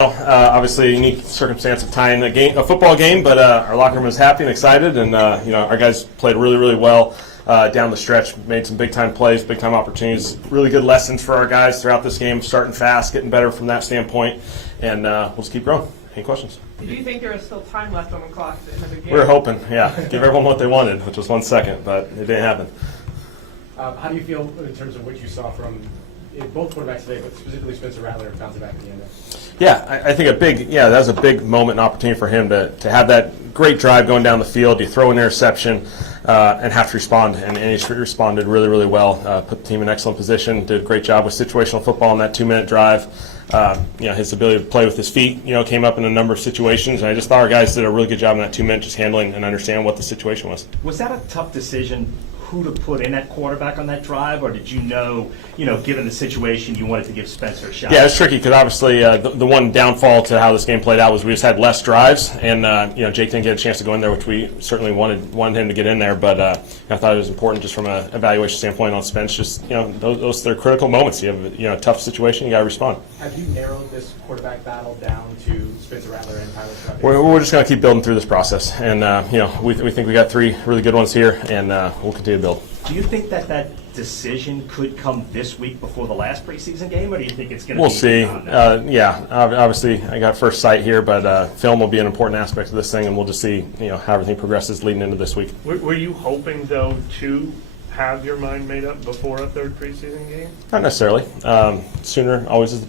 Obviously, a unique circumstance of tying a football game, but our locker room was happy and excited, and our guys played really, really well down the stretch. Made some big-time plays, big-time opportunities. Really good lessons for our guys throughout this game. Starting fast, getting better from that standpoint, and we'll just keep growing. Any questions? Do you think there was still time left on the clock at the end of the game? We were hoping, yeah, give everyone what they wanted, which was 1 second, but it didn't happen. How do you feel in terms of what you saw from both quarterbacks today, but specifically Spencer Rattler bouncing back at the end? Yeah, I think that was a big moment and opportunity for him to have that great drive going down the field. You throw an interception and have to respond, and he responded really, really well. Put the team in excellent position, did a great job with situational football in that 2-minute drive. His ability to play with his feet, came up in a number of situations, and I just thought our guys did a really good job in that 2 minutes just handling and understanding what the situation was. Was that a tough decision, who to put in at quarterback on that drive, or did you know, given the situation, you wanted to give Spencer a shot? Yeah, it's tricky because obviously the one downfall to how this game played out was we just had less drives, and Jake didn't get a chance to go in there, which we certainly wanted him to get in there. But I thought it was important just from an evaluation standpoint on Spence. Just those are critical moments. You have a tough situation, you got to respond. Have you narrowed this quarterback battle down to Spencer Rattler and Tyler Scott? We're just going to keep building through this process, and we think we got 3 really good ones here, and we'll continue to build. Do you think that decision could come this week before the last preseason game, or do you think it's going to We'll be see. beyond that? Obviously, I got first sight here, but film will be an important aspect of this thing, and we'll just see how everything progresses leading into this week. Were you hoping, though, to have your mind made up before a third preseason game? Not necessarily. Sooner always is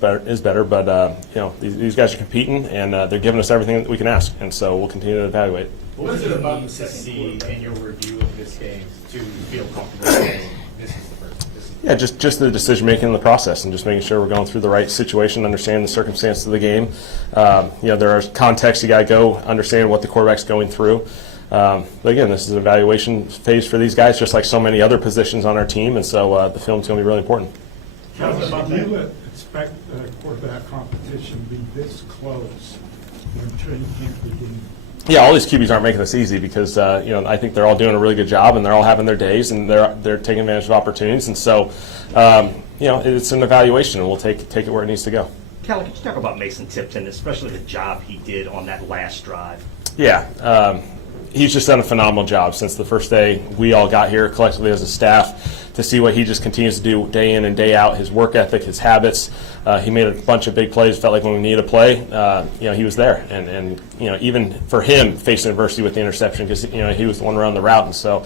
better, but these guys are competing, and they're giving us everything that we can ask, and so we'll continue to evaluate. What was it about to see in your review of this game to feel comfortable saying this is the first? Yeah, just the decision making in the process, and just making sure we're going through the right situation, understanding the circumstances of the game. There are contexts you got to go understand what the quarterback's going through. But again, this is an evaluation phase for these guys, just like so many other positions on our team, and so the film's going to be really important. Do you expect quarterback competition to be this close when training camp begins? Yeah, all these QBs aren't making this easy because I think they're all doing a really good job, and they're all having their days, and they're taking advantage of opportunities, and so it's an evaluation, and we'll take it where it needs to go. Kelly, could you talk about Mason Tipton, especially the job he did on that last drive? Yeah, he's just done a phenomenal job since the first day we all got here collectively as a staff. To see what he just continues to do day in and day out, his work ethic, his habits. He made a bunch of big plays. Felt like when we needed a play, he was there. And even for him, facing adversity with the interception because he was the one around the route. And so,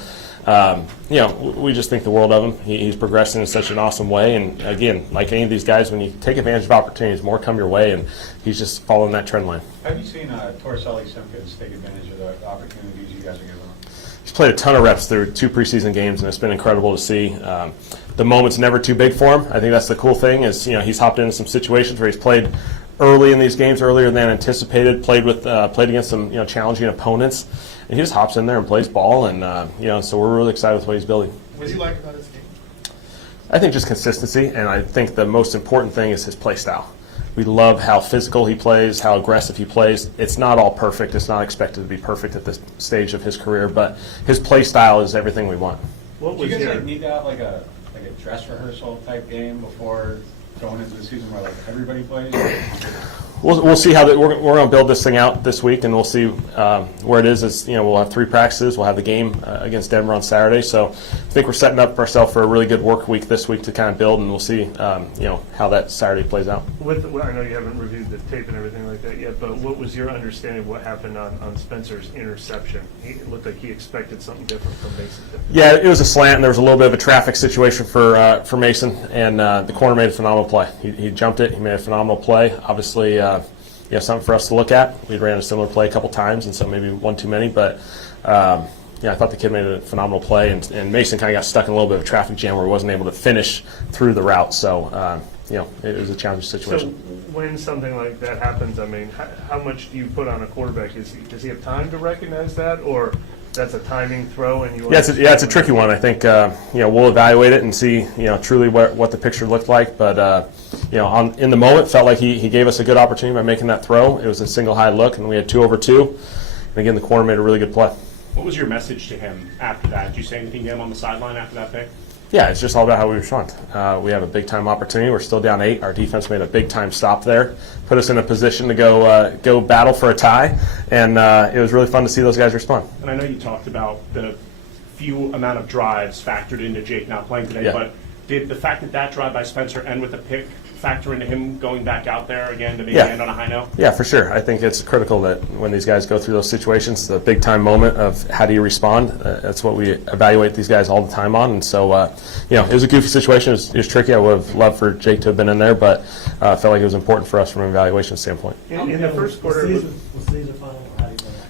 we just think the world of him. He's progressing in such an awesome way. And again, like any of these guys, when you take advantage of opportunities, more come your way. And he's just following that trend line. Have you seen Torricelli Simpkins take advantage of the opportunities you guys are giving him? He's played a ton of reps through 2 preseason games, and it's been incredible to see. The moment's never too big for him. I think that's the cool thing is he's hopped into some situations where he's played early in these games, earlier than anticipated. Played against some challenging opponents, and he just hops in there and plays ball. And so we're really excited with what he's building. What do you like about his game? I think just consistency, and I think the most important thing is his play style. We love how physical he plays, how aggressive he plays. It's not all perfect. It's not expected to be perfect at this stage of his career, but his play style is everything we want. Do you guys need to have like a dress rehearsal type game before going into the season where everybody plays? We'll see how we're going to build this thing out this week, and we'll see where it is. We'll have 3 practices. We'll have the game against Denver on Saturday. So I think we're setting up ourselves for a really good work week this week to kind of build, and we'll see how that Saturday plays out. I know you haven't reviewed the tape and everything like that yet, but what was your understanding of what happened on Spencer's interception? It looked like he expected something different from Mason. Yeah, it was a slant, and there was a little bit of a traffic situation for Mason, and the corner made a phenomenal play. He jumped it. He made a phenomenal play. Obviously, something for us to look at. We ran a similar play a couple times, and so maybe one too many. But I thought the kid made a phenomenal play, and Mason kind of got stuck in a little bit of a traffic jam where he wasn't able to finish through the route. So it was a challenging situation. So when something like that happens, I mean, how much do you put on a quarterback? Does he have time to recognize that, or that's a timing throw? And it's a tricky one. I think we'll evaluate it and see truly what the picture looked like. But in the moment, felt like he gave us a good opportunity by making that throw. It was a single high look, and we had 2 over 2. And again, the corner made a really good play. What was your message to him after that? Did you say anything to him on the sideline after that pick? Yeah, it's just all about how we respond. We have a big-time opportunity. We're still down 8. Our defense made a big-time stop there, put us in a position to go battle for a tie, and it was really fun to see those guys respond. And I know you talked about the few amount of drives factored into Jake not playing today, Yeah. but did the fact that that drive by Spencer end with a pick factor into him going back out there again to maybe Yeah. end on a high note? Yeah, for sure. I think it's critical that when these guys go through those situations, the big-time moment of how do you respond, that's what we evaluate these guys all the time on. And so, it was a goofy situation. It was tricky. I would have loved for Jake to have been in there, but I felt like it was important for us from an evaluation standpoint. In the first quarter,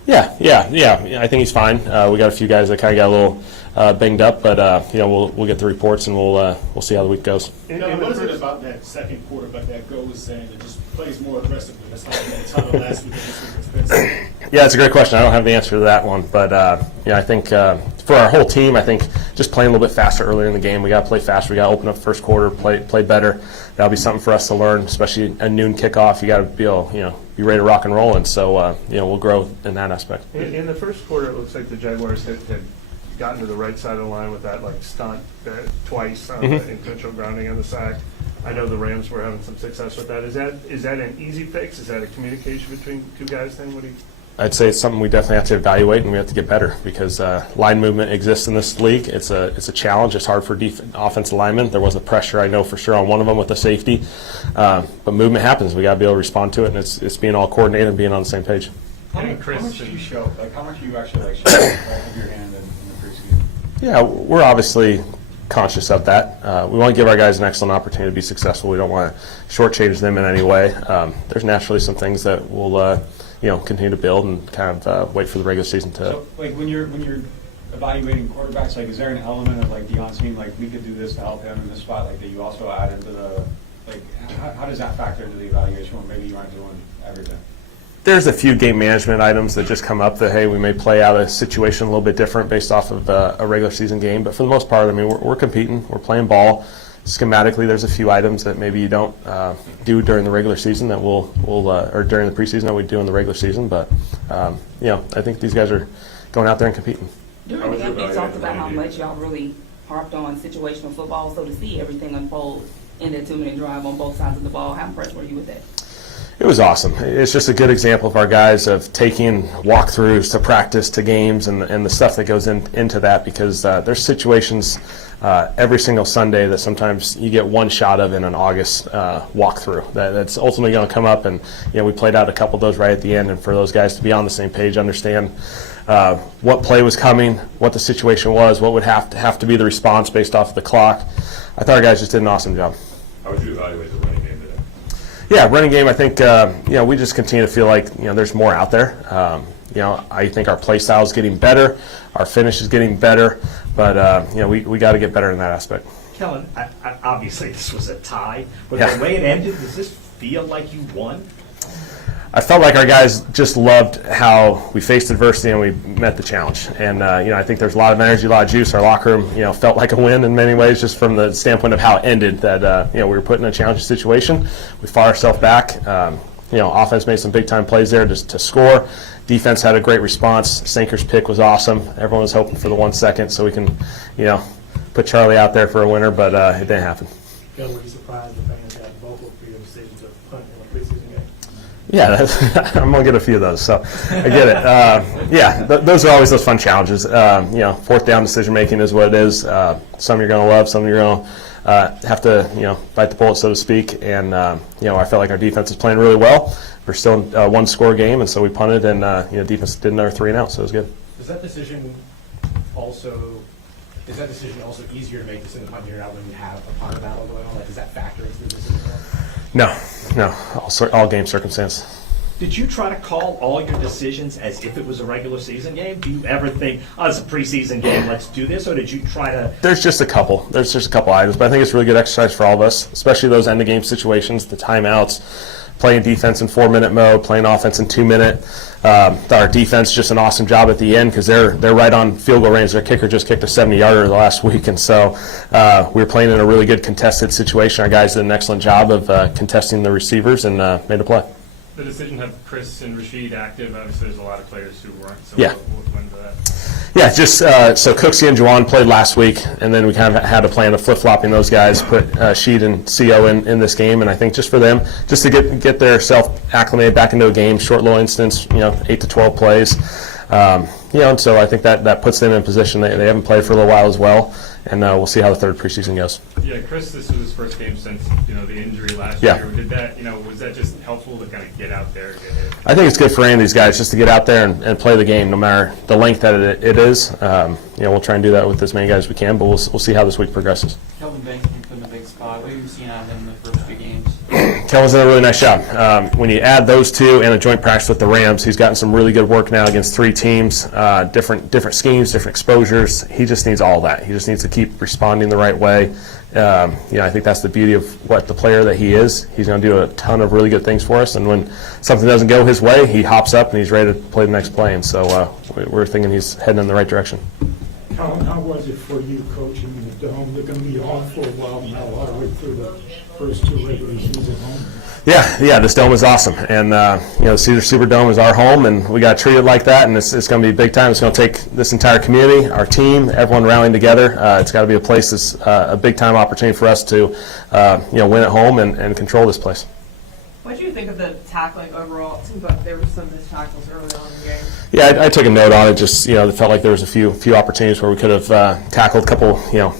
Yeah. I think he's fine. We got a few guys that kind of got a little banged up, but we'll get the reports and we'll see how the week goes. What is it about that second quarterback that goes in and just plays more aggressively? That's how we had Tyler last week against Spencer. Yeah, it's a great question. I don't have the answer to that one, but I think for our whole team, I think just playing a little bit faster earlier in the game. We got to play faster. We got to open up first quarter, play better. That'll be something for us to learn, especially a noon kickoff. You got to be able, be ready to rock and roll, and so we'll grow in that aspect. in the first quarter, it looks like the Jaguars had gotten to the right side of the line with that stunt twice on the intentional grounding on the sack. I know the Rams were having some success with that. Is that an easy fix? Is that a communication between two guys then? I'd say it's something we definitely have to evaluate, and we have to get better because line movement exists in this league. It's a challenge. It's hard for offensive linemen. There was a pressure, I know for sure, on one of them with the safety. But movement happens. We got to be able to respond to it, and it's being all coordinated and being on the same page. How much do you show? How much do you actually show of your hand in the preseason? Yeah, we're obviously conscious of that. We want to give our guys an excellent opportunity to be successful. We don't want to shortchange them in any way. There's naturally some things that we'll continue to build and kind of wait for the regular season to. So, when you're evaluating quarterbacks, is there an element of Deion's mean we could do this to help him in this spot, that you also add into the how does that factor into the evaluation when maybe you aren't doing everything? There's a few game management items that just come up that, hey, we may play out a situation a little bit different based off of a regular season game. But for the most part, I mean, we're competing. We're playing ball. Schematically, there's a few items that maybe you don't do during the regular season that we'll or during the preseason that we do in the regular season. But, I think these guys are going out there and competing. During the game, you talked about how much y'all really harped on situational football. So to see everything unfold in that 2-minute drive on both sides of the ball, how impressed were you with that? It was awesome. It's just a good example of our guys of taking walkthroughs to practice to games and the stuff that goes into that, because there's situations every single Sunday that sometimes you get one shot of in an August walkthrough that's ultimately going to come up, and we played out a couple of those right at the end, and for those guys to be on the same page, understand what play was coming, what the situation was, what would have to be the response based off of the clock. I thought our guys just did an awesome job. How would you evaluate the running game today? Yeah, running game, I think, we just continue to feel like, there's more out there. I think our play style is getting better. Our finish is getting better. But, we got to get better in that aspect. Kellen, obviously this was a tie, but Yeah. the way it ended, does this feel like you won? I felt like our guys just loved how we faced adversity and we met the challenge. And, I think there's a lot of energy, a lot of juice. Our locker room, felt like a win in many ways, just from the standpoint of how it ended, that, we were put in a challenging situation. We fought ourselves back. Offense made some big-time plays there just to score. Defense had a great response. Sanker's pick was awesome. Everyone was hoping for the 1 second so we can, put Charlie out there for a winner, but it didn't happen. Were you surprised the fans got vocal for your decision to punt in a preseason game? Yeah, I'm going to get a few of those, so I get it. Those are always those fun challenges. Fourth down decision-making is what it is. Some you're going to love, some you're going to have to, bite the bullet, so to speak. And, I felt like our defense is playing really well. We're still in a one-score game, and so we punted, and, defense did another 3 and out, so it was good. Is that decision also easier to make this in the punt out when you have a punter battle going on? Does that factor into the decision? No, all game circumstance. Did you try to call all your decisions as if it was a regular season game? Do you ever think, it's a preseason game, let's do this? Or did you try to... There's just a couple items, but I think it's a really good exercise for all of us, especially those end-of-game situations, the timeouts, playing defense in 4-minute mode, playing offense in 2-minute. Our defense just an awesome job at the end because they're right on field goal range. Their kicker just kicked a 70-yarder the last week, and so we were playing in a really good contested situation. Our guys did an excellent job of contesting the receivers and made a play. The decision to have Chris and Rashid active, obviously there's a lot of players who weren't, so Yeah. what went into that? Yeah, just so Cooksey and Juwan played last week, and then we kind of had a plan of flip-flopping those guys, put Sheed and CO in this game, and I think just for them, just to get their self acclimated back into a game, short little instance, 8 to 12 plays, and so I think that puts them in position. They haven't played for a little while as well, and we'll see how the third preseason goes. Yeah, Chris, this was his first game since the injury last Yeah. year. Did that was that just helpful to kind of get out there? I think it's good for any of these guys just to get out there and play the game, no matter the length that it is. We'll try and do that with as many guys as we can, but we'll see how this week progresses. Kelvin Banks put in a big spot. What have you seen out of him in the first few games? Kelvin's done a really nice job. When you add those two and a joint practice with the Rams, he's gotten some really good work now against 3 teams, different schemes, different exposures. He just needs all that. He just needs to keep responding the right way. I think that's the beauty of what the player that he is. He's going to do a ton of really good things for us, and when something doesn't go his way, he hops up and he's ready to play the next play. And so we're thinking he's heading in the right direction. How was it for you coaching in the Dome? They're going to be on for a while now, all the way through the first 2 regular season home. Yeah, this dome is awesome, and the Cedar Superdome is our home, and we got to treat it like that, and it's going to be big time. It's going to take this entire community, our team, everyone rallying together. It's got to be a place that's a big time opportunity for us to win at home and control this place. What do you think of the tackling overall? It seems like there were some missed tackles early on in the game. Yeah, I took a note on it. Just it felt like there was a few opportunities where we could have tackled a couple. It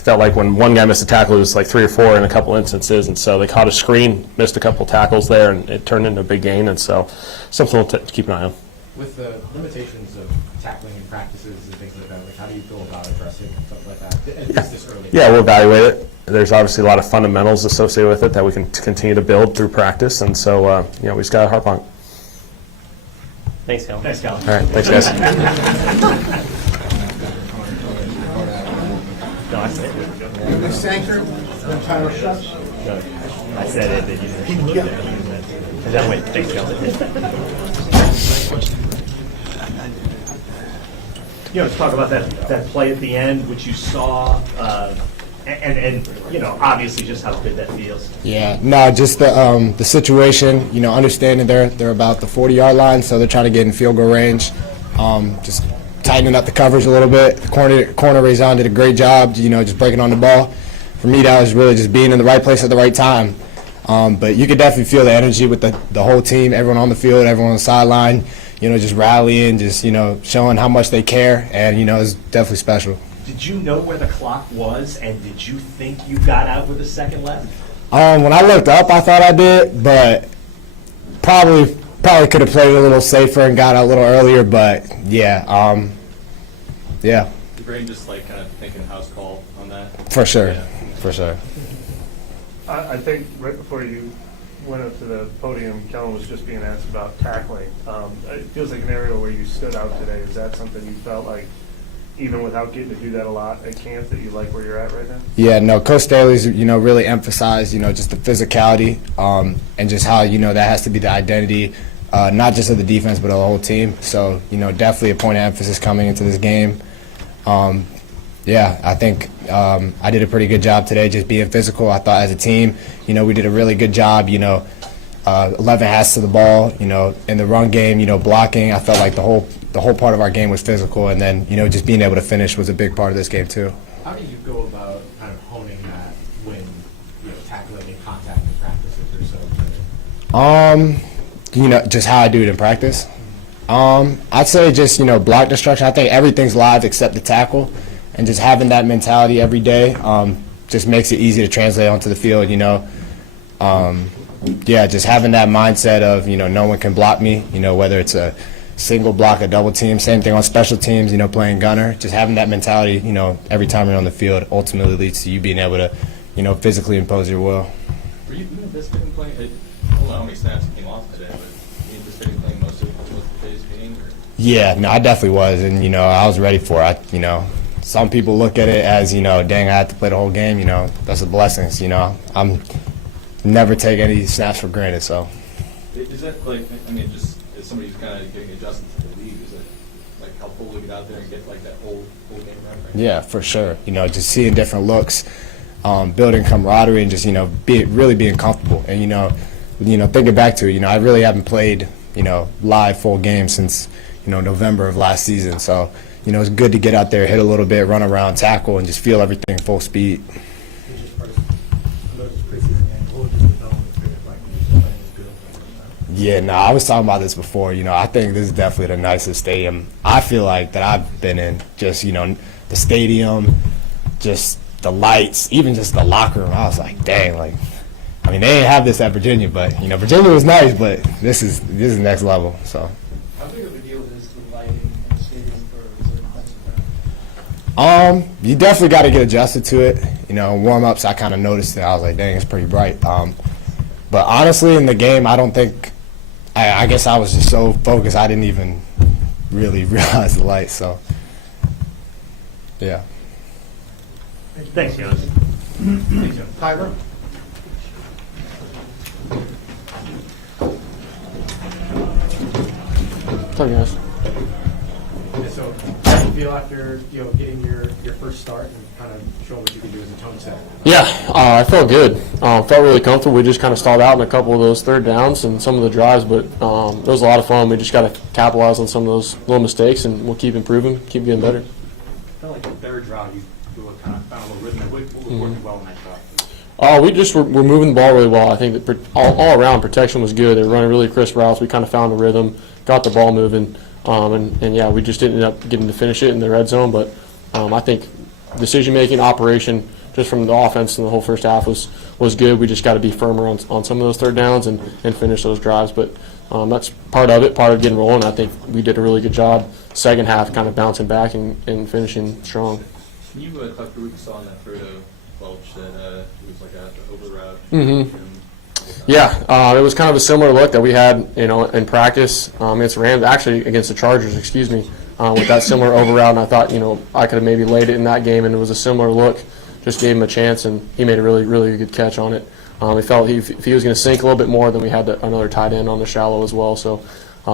felt like when one guy missed a tackle, it was like 3 or 4 in a couple instances, and so they caught a screen, missed a couple tackles there, and it turned into a big gain. And so something to keep an eye on. With the limitations of tackling in practices and things like that, how do you feel about addressing stuff like that, at least this early? Yeah, we'll evaluate it. There's obviously a lot of fundamentals associated with it that we can continue to build through practice, and so we just got to harp on it. Thanks, Cal. Thanks, Cal. All right, thanks, guys. No, I said it. Ms. Sanker, the title shots. I said it, then you looked at it. And then wait, thanks, Cal. Let's talk about that play at the end, which you saw, and obviously just how good that feels. Yeah, no, just the situation, understanding they're about the 40-yard line, so they're trying to get in field goal range. Just tightening up the coverage a little bit. The corner Raison did a great job, just breaking on the ball. For me, that was really just being in the right place at the right time. But you could definitely feel the energy with the whole team, everyone on the field, everyone on the sideline, just rallying, just, showing how much they care, and, it's definitely special. Did you know where the clock was, and did you think you got out with a second left? When I looked up, I thought I did, but probably could have played a little safer and got out a little earlier, but yeah. Your brain just kind of thinking house call on that? For sure, Yeah. for sure. I think right before you went up to the podium, Kellen was just being asked about tackling. It feels like an area where you stood out today. Is that something you felt like, even without getting to do that a lot at camp, that you like where you're at right now? Yeah, no, Coach Staley's, really emphasized, just the physicality, and just how, that has to be the identity, not just of the defense, but of the whole team. So, definitely a point of emphasis coming into this game. I think I did a pretty good job today just being physical. I thought as a team, we did a really good job, 11 hats to the ball, in the run game, blocking. I felt like the whole part of our game was physical, and then, just being able to finish was a big part of this game too. How do you go about kind of honing that when, tackling in contact in practice if you're so good? Just how I do it in practice. I'd say just, block destruction. I think everything's live except the tackle, and just having that mentality every day just makes it easy to translate onto the field, just having that mindset of, no one can block me, whether it's a single block, a double team, same thing on special teams, playing gunner. Just having that mentality, every time you're on the field ultimately leads to you being able to, physically impose your will. Were you anticipating playing? I don't know how many snaps came off today, but were you anticipating playing most of today's game? Or? Yeah, no, I definitely was, and, I was ready for it. Some people look at it as, dang, I had to play the whole game, that's a blessing. I'm never take any snaps for granted, so. Is that just as somebody who's kind of getting adjusted to the league, is it helpful to get out there and get that whole game run? Right? Yeah, for sure. Just seeing different looks, building camaraderie, and just really being comfortable. And thinking back to it, I really haven't played live full games since November of last season. So it's good to get out there, hit a little bit, run around, tackle, and just feel everything full speed. Yeah, no, I was talking about this before. I think this is definitely the nicest stadium I feel like that I've been in. Just, the stadium, just the lights, even just the locker room. I was like, dang, they didn't have this at Virginia, but, Virginia was nice, but this is next level, so. How big of a deal is the lighting in the stadium for certain defensive You definitely got to get adjusted to it. Warm-ups, I kind of noticed it. I was like, dang, it's pretty bright. But honestly, in the game, I don't think – I guess I was just so focused I didn't even really realize the lights. So, yeah. Thanks, Giannis. Tyler? Sorry, guys. So, how do you feel after getting your first start and kind of showing what you can do as a tone set? Yeah, I felt good. Felt really comfortable. We just kind of stalled out in a couple of those third downs and some of the drives, but it was a lot of fun. We just got to capitalize on some of those little mistakes, and we'll keep improving, keep getting better. I felt like the third drive, you kind of found a little rhythm. What was working well in that drive? We just were moving the ball really well. I think that all around protection was good. They were running really crisp routes. We kind of found the rhythm, got the ball moving. And yeah, we just didn't end up getting to finish it in the red zone, but I think decision-making, operation, just from the offense in the whole first half was good. We just got to be firmer on some of those third downs and finish those drives. But that's part of it, part of getting rolling. I think we did a really good job second half kind of bouncing back and finishing strong. Can you talk through what you saw in that throw to Welch that it was like an over route? Mm-hmm. Yeah, it was kind of a similar look that we had, in practice against Rams, actually against the Chargers, excuse me, with that similar over route. And I thought, I could have maybe laid it in that game, and it was a similar look. Just gave him a chance, and he made a really, really good catch on it. He felt if he was going to sink a little bit more, then we had another tight end on the shallow as well. So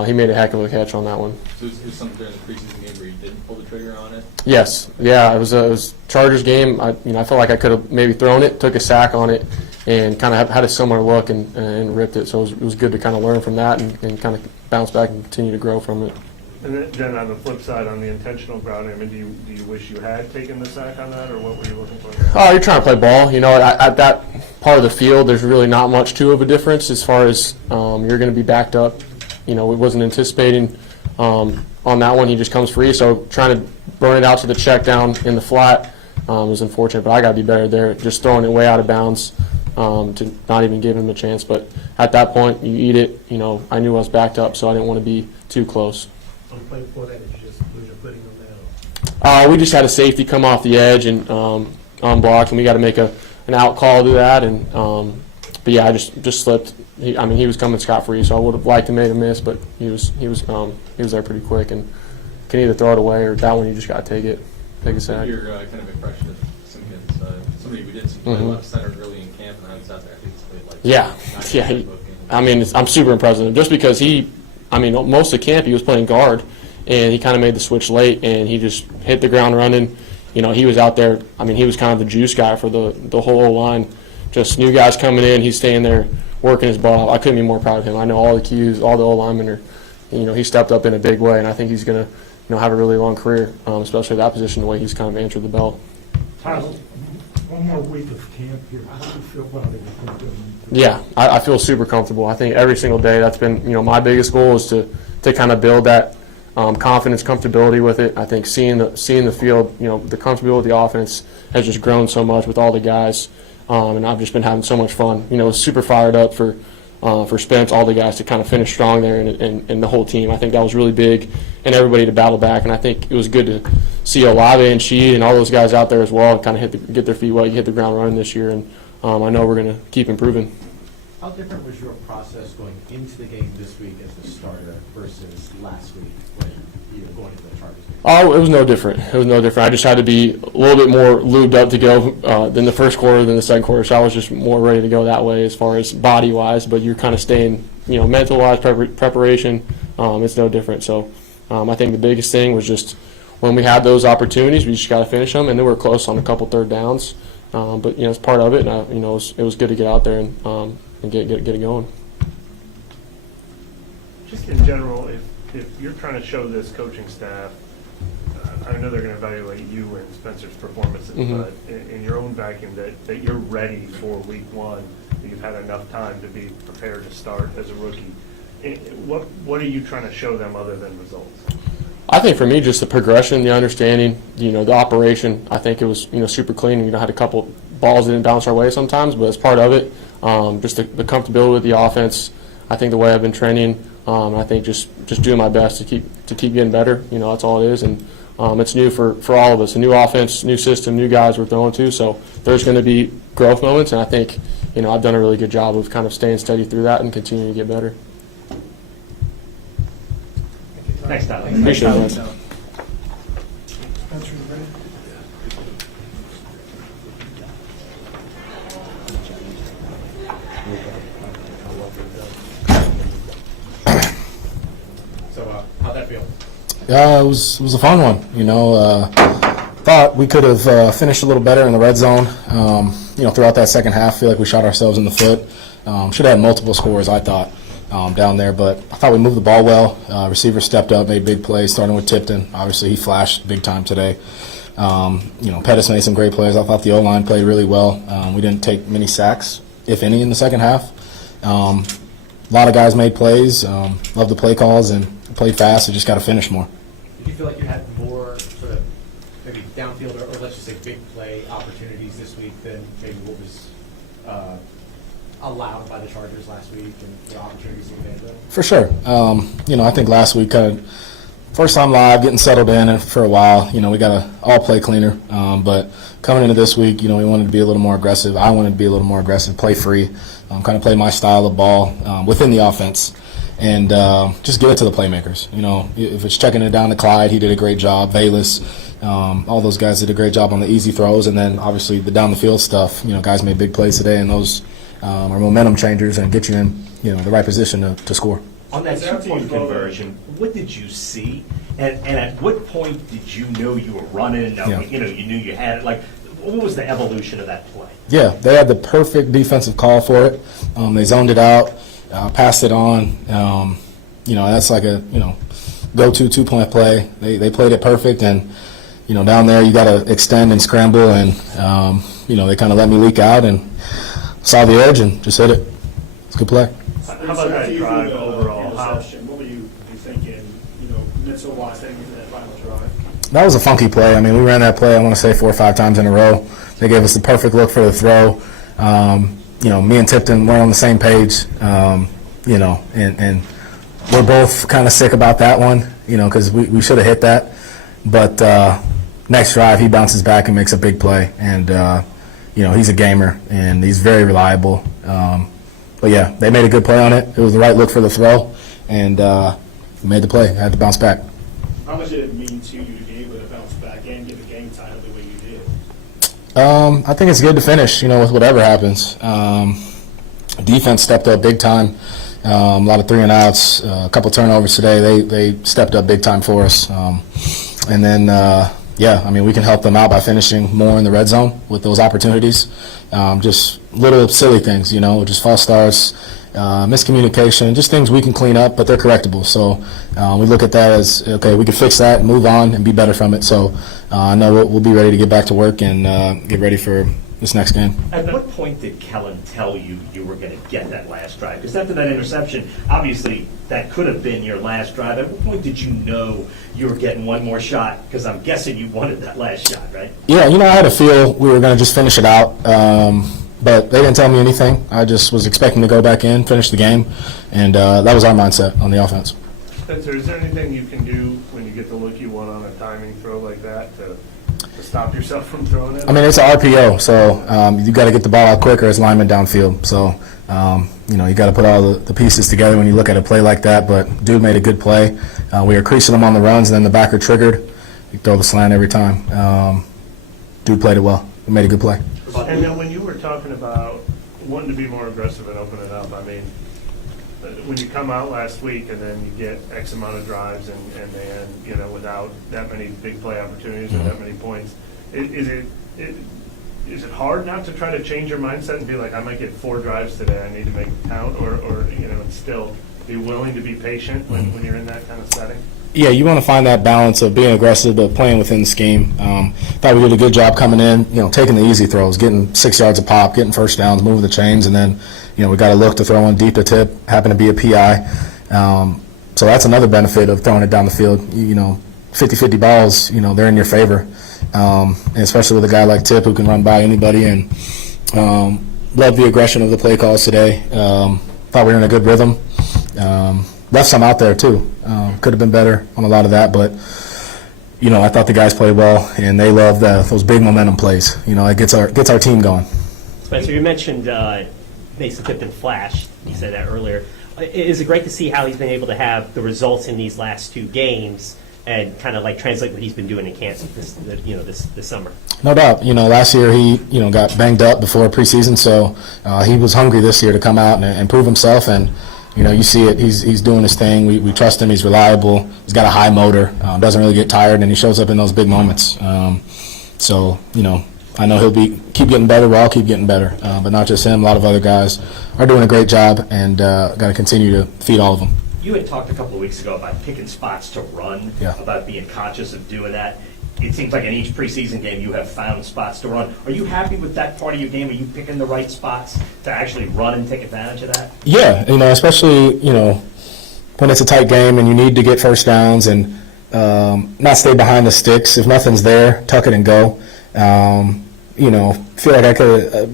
he made a heck of a catch on that one. So it was something during the preseason game where you didn't pull the trigger on it? Yes, yeah, it was Chargers game. I felt like I could have maybe thrown it, took a sack on it, and kind of had a similar look and ripped it. So it was good to kind of learn from that and kind of bounce back and continue to grow from it. And then on the flip side, on the intentional grounding, do you wish you had taken the sack on that, or what were you looking for? Oh, you're trying to play ball. At that part of the field, there's really not much of a difference as far as you're going to be backed up. We wasn't anticipating on that one. He just comes free, so trying to burn it out to the check down in the flat was unfortunate, but I got to be better there. Just throwing it way out of bounds to not even give him a chance. But at that point, you eat it. I knew I was backed up, so I didn't want to be too close. On the play before that, did you just lose your footing on that? We just had a safety come off the edge and unblocked, and we got to make an out call to that. And but yeah, I just slipped. He was coming scot-free, so I would have liked to made a miss, but he was there pretty quick and can either throw it away or that one you just got to take a sack. Your kind of impression of Simpkins, somebody we did see play a lot of center early in camp, and I was out there. I think he's played like I'm super impressed with him just because most of camp he was playing guard, and he kind of made the switch late, and he just hit the ground running. He was out there. He was kind of the juice guy for the whole O-line. Just new guys coming in, he's staying there working his butt off. I couldn't be more proud of him. I know all the cues, all the O-linemen are, he stepped up in a big way, and I think he's going to have a really long career, especially at that position, the way he's kind of answered the bell. Tyler, one more week of camp here. How do you feel about it? Yeah, I feel super comfortable. I think every single day that's been, my biggest goal is to kind of build that confidence, comfortability with it. I think seeing the field, the comfortability with the offense has just grown so much with all the guys, and I've just been having so much fun. Super fired up for Spence, all the guys to kind of finish strong there, and the whole team. I think that was really big, and everybody to battle back. And I think it was good to see Olave and Sheed and all those guys out there as well, kind of get their feet wet, hit the ground running this year. And I know we're going to keep improving. How different was your process going into the game this week as the starter versus last week when you were going into the Chargers game? Oh, it was no different. I just had to be a little bit more lubed up to go than the first quarter than the second quarter. So I was just more ready to go that way as far as body-wise. But you're kind of staying, mental-wise, preparation. It's no different. So I think the biggest thing was just when we had those opportunities, we just got to finish them. And then we were close on a couple third downs. But it's part of it. And it was good to get out there and get it going. Just in general, if you're trying to show this coaching staff I know they're going to evaluate you and Spencer's performances, Mhm. but in your own vacuum, that you're ready for week one, that you've had enough time to be prepared to start as a rookie. What are you trying to show them other than results? I think for me, just the progression, the understanding, the operation. I think it was, super clean. Had a couple balls that didn't bounce our way sometimes, but it's part of it. Just the comfortability with the offense. I think the way I've been training, I think just doing my best to keep getting better. That's all it is, and it's new for all of us. A new offense, new system, new guys we're throwing to. So there's going to be growth moments, and I think I've done a really good job of kind of staying steady through that and continuing to get better. Thanks, Tyler. Appreciate it. Spencer, you ready? So, how'd that feel? It was a fun one. Thought we could have finished a little better in the red zone. Throughout that second half, feel like we shot ourselves in the foot. Should have had multiple scores, I thought, down there. But I thought we moved the ball well. Receivers stepped up, made big plays, starting with Tipton. Obviously, he flashed big time today. Pettis made some great plays. I thought the O-line played really well. We didn't take many sacks, if any, in the second half. A lot of guys made plays. Loved the play calls and played fast. We just got to finish more. Did you feel like you had more sort of maybe downfield or let's just say big play opportunities this week than maybe what was allowed by the Chargers last week and the opportunities you made there? For sure. I think last week, kind of first time live, getting settled in and for a while. We got to all play cleaner. But coming into this week, we wanted to be a little more aggressive. I wanted to be a little more aggressive, play free, kind of play my style of ball within the offense. And just give it to the playmakers. If it's checking it down to Clyde, he did a great job. Bayless, all those guys did a great job on the easy throws. And then, obviously, the down-the-field stuff. Guys made big plays today, and those are momentum changers and get you in the right position to score. On that two-point conversion, what did you see? And at what point did you know you were running? You knew you had it. Like, what was the evolution of that play? Yeah, they had the perfect defensive call for it. They zoned it out. Passed it on. That's like a go-to two-point play. They played it perfect, and down there you got to extend and scramble, and they kind of let me leak out and saw the edge and just hit it. It's a good play. How about that drive overall? What were you thinking? Mental-wise, heading into that final drive. That was a funky play. I mean, we ran that play, I want to say 4 or 5 times in a row. They gave us the perfect look for the throw. Me and Tipton weren't on the same page, and we're both kind of sick about that one, because we should have hit that. But next drive, he bounces back and makes a big play, and he's a gamer and he's very reliable. But yeah, they made a good play on it. It was the right look for the throw, and we made the play. Had to bounce back. How much did it mean to you to be able to bounce back and get the game title the way you did? I think it's good to finish, with whatever happens. Defense stepped up big time. A lot of 3-and-outs, a couple turnovers today. They stepped up big time for us. And then, we can help them out by finishing more in the red zone with those opportunities. Just little silly things, just false starts, miscommunication, just things we can clean up, but they're correctable. So we look at that as, okay, we can fix that and move on and be better from it. So I know we'll be ready to get back to work and get ready for this next game. At what point did Kellen tell you you were going to get that last drive? Because after that interception, obviously that could have been your last drive. At what point did you know you were getting one more shot? Because I'm guessing you wanted that last shot, right? Yeah, I had a feel we were going to just finish it out. But they didn't tell me anything. I just was expecting to go back in, finish the game, and that was our mindset on the offense. Spencer, is there anything you can do when you get the look you want on a timing throw like that to stop yourself from throwing it? I mean, it's an RPO, so you got to get the ball out quicker as lineman downfield. So, you got to put all the pieces together when you look at a play like that. But dude made a good play. We were creasing him on the runs, and then the backer triggered. You throw the slant every time. Dude played it well. He made a good play. And then when you were talking about wanting to be more aggressive and open it up, I mean, when you come out last week and then you get X amount of drives and then, without that many big play opportunities or that many points, is it hard not to try to change your mindset and be like, I might get 4 drives today, I need to make it count, or and still be willing to be patient when you're in that kind of setting? Yeah, you want to find that balance of being aggressive but playing within the scheme. Thought we did a good job coming in, taking the easy throws, getting 6 yards a pop, getting first downs, moving the chains, and then, we got to look to throw one deep to tip, happen to be a PI. So that's another benefit of throwing it down the field. 50-50 balls, they're in your favor, and especially with a guy like Tip who can run by anybody. And love the aggression of the play calls today. Thought we were in a good rhythm. Left some out there too. Could have been better on a lot of that, but I thought the guys played well, and they love those big momentum plays. It gets our team going. Spencer, you mentioned Mason Tipton flashed. You said that earlier. Is it great to see how he's been able to have the results in these last 2 games and kind of like translate what he's been doing in Kansas this summer? No doubt. Last year he got banged up before preseason, so he was hungry this year to come out and prove himself. And you see it. He's doing his thing. We trust him. He's reliable. He's got a high motor. Doesn't really get tired, and he shows up in those big moments. So I know he'll keep getting better. We'll all keep getting better, but not just him. A lot of other guys are doing a great job, and got to continue to feed all of them. You had talked a couple of weeks ago about picking spots to run, about being conscious of doing that. It seems like in each preseason game you have found spots to run. Are you happy with that part of your game? Are you picking the right spots to actually run and take advantage of that? Yeah, especially, when it's a tight game and you need to get first downs and not stay behind the sticks. If nothing's there, tuck it and go. Feel like I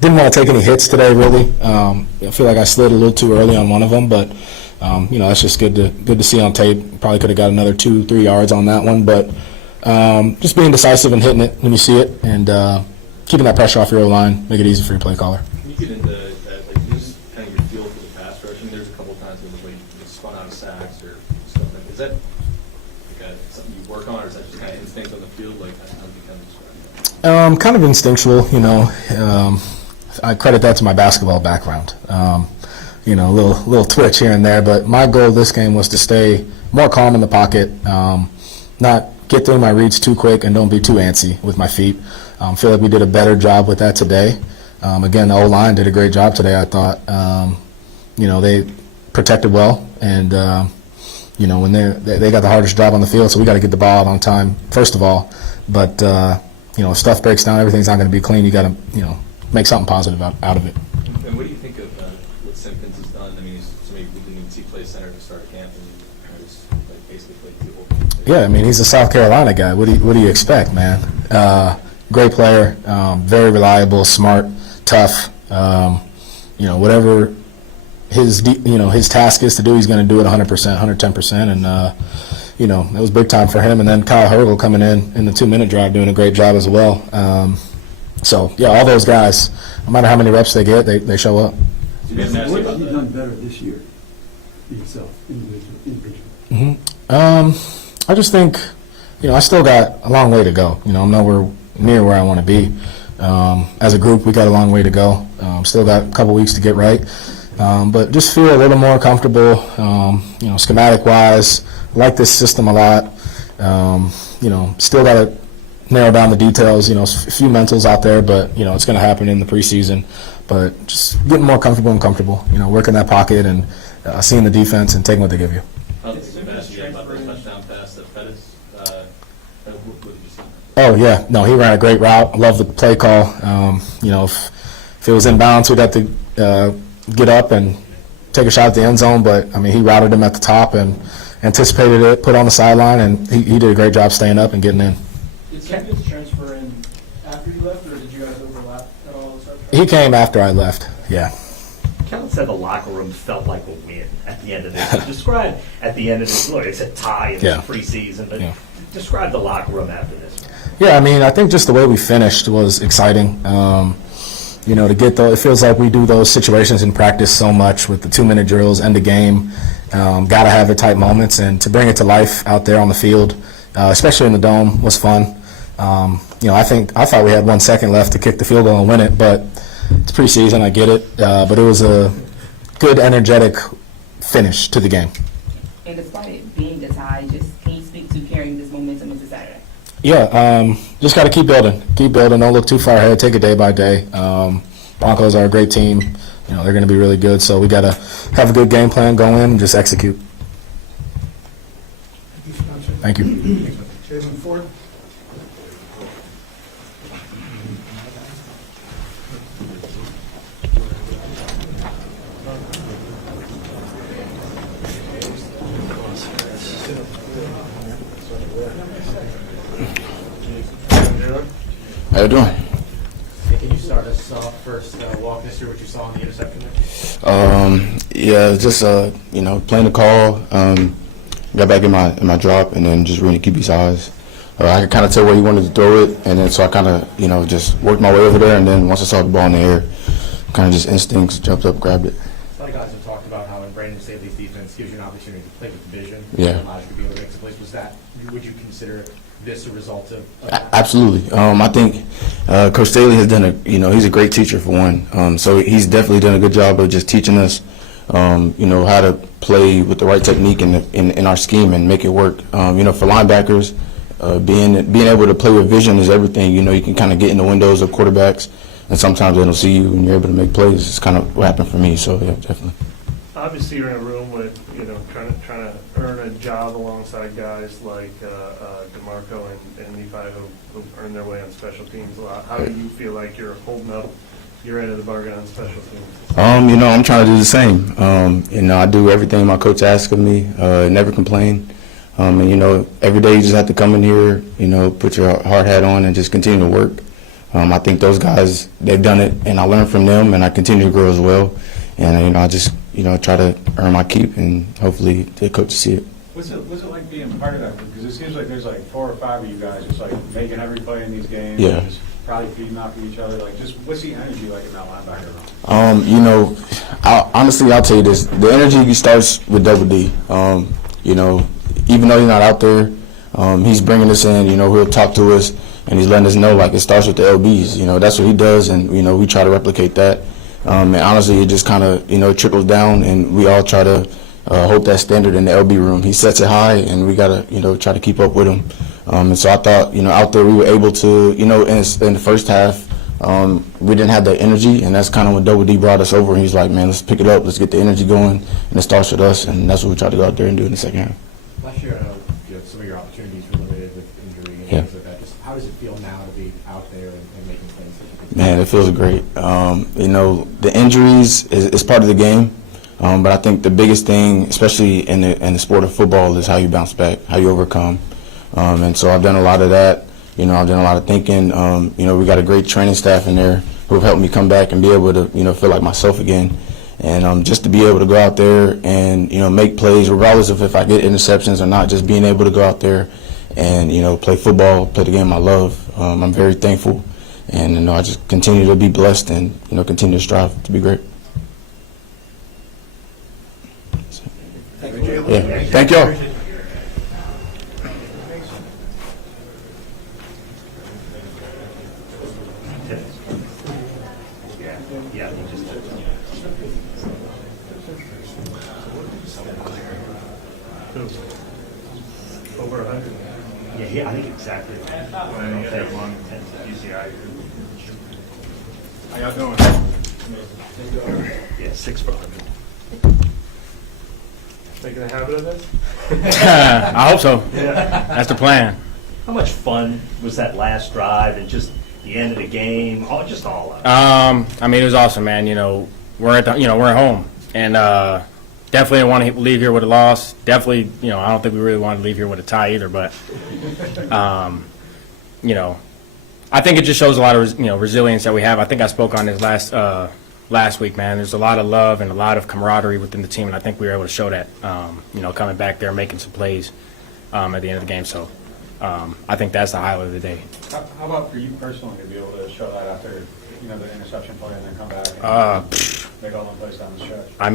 didn't want to take any hits today, really. I feel like I slid a little too early on one of them, but that's just good to see on tape. Probably could have got another 2-3 yards on that one, but just being decisive and hitting it when you see it, and keeping that pressure off your O-line, make it easy for your play caller. Can you get into that, like, just kind of your feel for the pass rush? I mean, there's a couple times where you spun out of sacks or stuff like that. Is that like something you work on, or is that just kind of instinct on the field? Like, how do you kind of describe that? Kind of instinctual, I credit that to my basketball background. A little twitch here and there, but my goal this game was to stay more calm in the pocket, not get through my reads too quick, and don't be too antsy with my feet. Feel like we did a better job with that today. Again, the O-line did a great job today, I thought. They protected well, and when they got the hardest job on the field, so we got to get the ball out on time first of all. But if stuff breaks down, everything's not going to be clean. You got to make something positive out of it. And what do you think of what Simpkins has done? I mean, somebody we didn't even see play center to start camp, and he's like basically played people. Yeah, I mean, he's a South Carolina guy. What do you expect, man? Great player, very reliable, smart, tough. Whatever his task is to do, he's going to do it 100%, 110%, and it was big time for him. And then Kyle Hergel coming in the 2-minute drive, doing a great job as well. So yeah, all those guys, no matter how many reps they get, they show up. What have you done better this year yourself, individually? I just think, I still got a long way to go. I'm nowhere near where I want to be. As a group, we got a long way to go. Still got a couple weeks to get right. But just feel a little more comfortable, schematic-wise. Like this system a lot. Still got to narrow down the details. A few mentals out there, but, it's going to happen in the preseason. But just getting more comfortable, working that pocket and seeing the defense and taking what they give you. Oh, yeah. No, he ran a great route. I love the play call. If it was in bounds, we'd have to get up and take a shot at the end zone. But, I mean, he routed him at the top and anticipated it, put on the sideline, and he did a great job staying up and getting in. Did Simpkins transfer in after you left, or did you guys overlap at all? He came after I left, yeah. Kellen said the locker room felt like a win at the end of this. Describe at the end of this. Look, it's a tie in this preseason, but describe the locker room after this. Yeah, I mean, I think just the way we finished was exciting. To get it feels like we do those situations in practice so much with the 2-minute drills, end of game. Got to have the tight moments, and to bring it to life out there on the field, especially in the dome, was fun. I thought we had 1 second left to kick the field goal and win it, but it's preseason, I get it. But it was a good, energetic finish to the game. And despite it being a tie, can you speak to carrying this momentum into Saturday? Yeah, just got to keep building. Don't look too far ahead. Take it day by day. Broncos are a great team. they're going to be really good. So we got to have a good game plan, go in, and just execute. Thank you. Jason Ford? How you doing? Can you start us off first, walking us through what you saw on the interception there? Yeah, just playing the call. Got back in my drop and then just reading QB's eyes. I could kind of tell where he wanted to throw it, and then so I kind of just worked my way over there. And then once I saw the ball in the air, kind of just instincts, jumped up, grabbed it. A lot of guys have talked about how in Brandon Staley's defense gives you an opportunity to play with vision. Yeah. Allows you to be able to make some plays. Would you consider this a result of that? Absolutely. I think Coach Staley has done he's a great teacher for one. So he's definitely done a good job of just teaching us, how to play with the right technique in our scheme and make it work. For linebackers, being able to play with vision is everything. You can kind of get in the windows of quarterbacks, and sometimes they don't see you, and you're able to make plays. It's kind of what happened for me. So yeah, definitely. Obviously, you're in a room with, trying to earn a job alongside guys like DeMarco and Nephi who earn their way on special teams a lot. How do you feel like you're holding up your end of the bargain on special teams? I'm trying to do the same. I do everything my coach asks of me, never complain. Every day you just have to come in here, put your hard hat on and just continue to work. I think those guys, they've done it, and I learn from them, and I continue to grow as well. And, I just, try to earn my keep, and hopefully the coaches see it. What's it like being part of that? Because it seems like there's like 4 or 5 of you guys just like making every play in these games. Yeah. And just probably feeding off of each other. Like, just what's the energy like in that linebacker room? Honestly, I'll tell you this. The energy starts with Double D. Even though he's not out there, he's bringing us in, he'll talk to us, and he's letting us know, like, it starts with the LBs. That's what he does, and, we try to replicate that. And honestly, it just kind of, trickles down, and we all try to hold that standard in the LB room. He sets it high, and we got to, try to keep up with him. And so I thought, out there we were able to, in the first half, we didn't have that energy, and that's kind of when Double D brought us over. He's like, man, let's pick it up, let's get the energy going, and it starts with us, and that's what we try to go out there and do in the second half. Last year, I know some of your opportunities were limited with injury and things like that. Just how does it feel now to be out there and making plays? Man, it feels great. The injuries is part of the game, but I think the biggest thing, especially in the sport of football, is how you bounce back, how you overcome. And so I've done a lot of that. I've done a lot of thinking. We got a great training staff in there who have helped me come back and be able to, feel like myself again. And just to be able to go out there and, make plays, regardless of if I get interceptions or not, just being able to go out there and, play football, play the game I love. I'm very thankful. And, I just continue to be blessed and, continue to strive to be great. Thank you. Yeah. Thank y'all. Yeah, he just Over 100. Yeah, I think exactly. How y'all doing? Yeah, 6 for 100. Making a habit of this? I hope so. Yeah. That's the plan. How much fun was that last drive and just the end of the game? All of it. It was awesome, man. We're at home, and definitely didn't want to leave here with a loss. Definitely, I don't think we really wanted to leave here with a tie either. But, I think it just shows a lot of resilience that we have. I think I spoke on this last week, man. There's a lot of love and a lot of camaraderie within the team, and I think we were able to show that. Coming back there, making some plays at the end of the game. So. I think that's the highlight of the day. How about for you personally to be able to show that after, the interception play and then come back and make all the plays down the stretch? I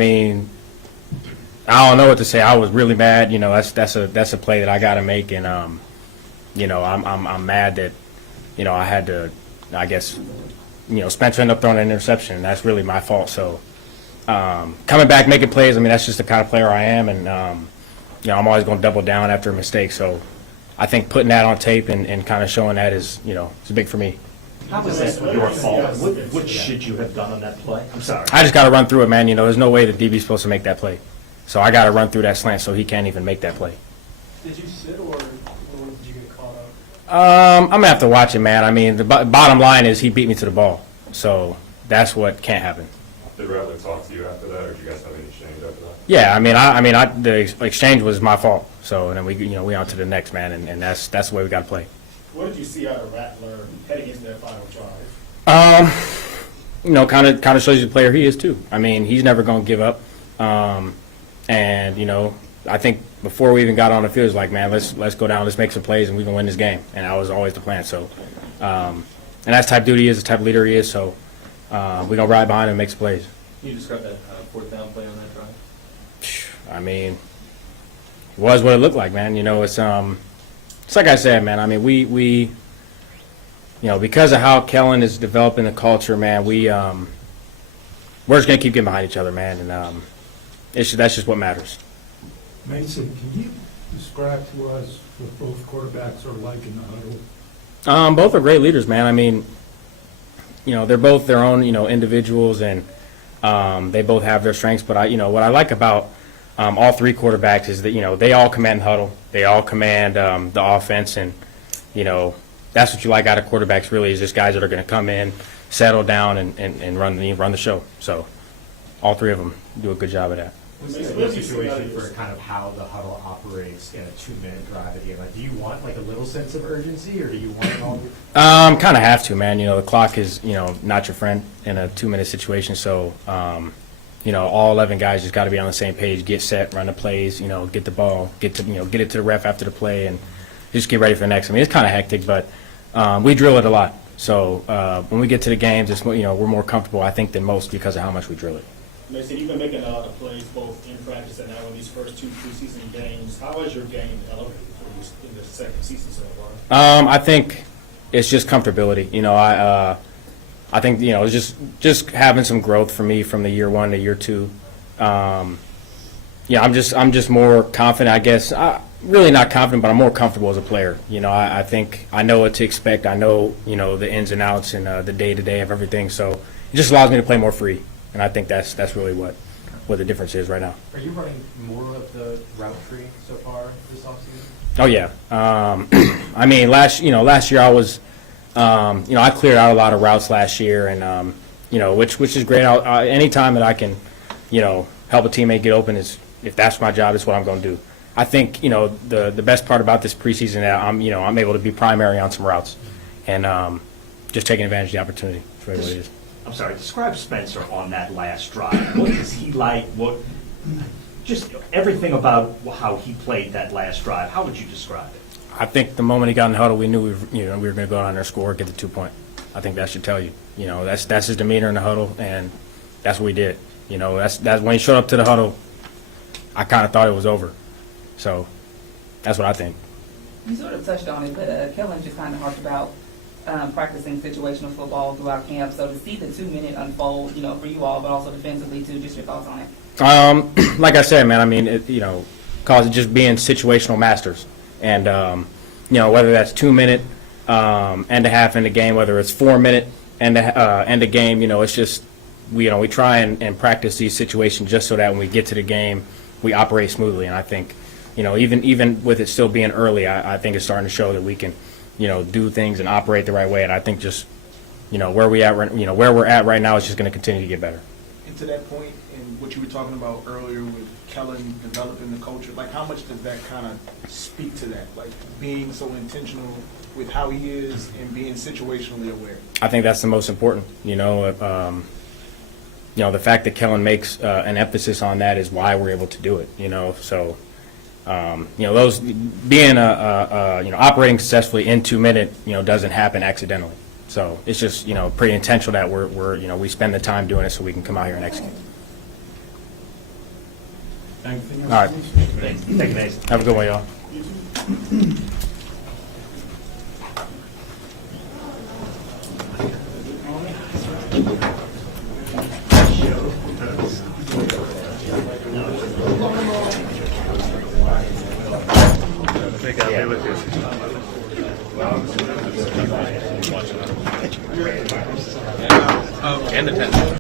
don't know what to say. I was really mad. That's a play that I got to make, and I'm mad that I had to. I guess Spencer ended up throwing an interception, and that's really my fault. So coming back, making plays. That's just the kind of player I am, and I'm always going to double down after a mistake. So. I think putting that on tape and kind of showing that is, it's big for me. How was that your fault? What should you have done on that play? I'm sorry. I just got to run through it, man. You know, there's no way the DB's supposed to make that play. So I got to run through that slant so he can't even make that play. Did you sit or did you get caught up? I'm going to have to watch it, man. I mean, the bottom line is he beat me to the ball. So that's what can't happen. Did Rattler talk to you after that, or did you guys have any exchange after that? Yeah, the exchange was my fault. So, and then we on to the next, man, and that's the way we got to play. What did you see out of Rattler heading into that final drive? Kind of shows you the player he is too. I mean, he's never going to give up. And I think before we even got on the field, it was like, man, let's go down, let's make some plays, and we can win this game. And that was always the plan. So, and that's the type of dude he is, the type of leader he is. So, we're gonna ride behind him and make some plays. Can you describe that fourth down play on that drive? I mean, it was what it looked like, man. It's like I said, man. I mean, we because of how Kellen is developing the culture, man, we're just gonna keep getting behind each other, man, and that's just what matters. Mason, can you describe to us what both quarterbacks are like in the huddle? Both are great leaders, man. I mean, they're both their own, individuals, and they both have their strengths. But what I like about all three quarterbacks is that they all command the huddle, they all command the offense, and that's what you like out of quarterbacks. Really, is just guys that are going to come in, settle down, and run the show. So, all three of them do a good job of that. What's the situation for kind of how the huddle operates in a 2-minute drive at the end? Like, do you want like a little sense of urgency, or do you want it all? Kind of have to, man. The clock is not your friend in a 2-minute situation. So, all 11 guys just got to be on the same page, get set, run the plays, get the ball, get it to the ref after the play, and just get ready for the next. I mean, it's kind of hectic, but we drill it a lot. So when we get to the games, it's we're more comfortable, I think, than most because of how much we drill it. Mason, you've been making a lot of plays both in practice and now in these first 2 preseason games. How has your game elevated for you in the second season so far? I think it's just comfortability. I think it's just having some growth for me from the year 1 to year 2. I'm just more confident, I guess. Really not confident, but I'm more comfortable as a player. I think I know what to expect. I know the ins and outs and the day-to-day of everything. So it just allows me to play more free. And I think that's really what the difference is right now. Are you running more of the route tree so far this offseason? Oh yeah. I mean, last year I was, I cleared out a lot of routes last year, and which is great. Anytime that I can, help a teammate get open, is if that's my job, is what I'm going to do. I think the best part about this preseason that I'm able to be primary on some routes, and just taking advantage of the opportunity. That's really what it is. I'm sorry, describe Spencer on that last drive. What is he like? Just everything about how he played that last drive. How would you describe it? I think the moment he got in the huddle, we knew we were going to go down there, score, get the 2-point. I think that should tell you. That's his demeanor in the huddle, and that's what we did. That's when he showed up to the huddle, I kind of thought it was over. So that's what I think. You sort of touched on it, but Kellen just kind of harped about practicing situational football throughout camp. So to see the 2-minute unfold, for you all, but also defensively too, just your thoughts on it. Like I said, man, I mean, cause it just being situational masters, and whether that's 2-minute end a half in the game, whether it's 4-minute end a game, it's just we try and practice these situations just so that when we get to the game, we operate smoothly. And I think even with it still being early, I think it's starting to show that we can do things and operate the right way. And I think just where we're at right now is just going to continue to get better. And to that point, and what you were talking about earlier with Kellen developing the culture, like how much does that kind of speak to that, like being so intentional with how he is and being situationally aware? I think that's the most important. The fact that Kellen makes an emphasis on that is why we're able to do it. So those being operating successfully in 2-minute doesn't happen accidentally. So it's just pretty intentional that we spend the time doing it so we can come out here and execute. Anything else? All right. Thank you, Mason. Have a good one, y'all. I think I'll be with you. And the 10.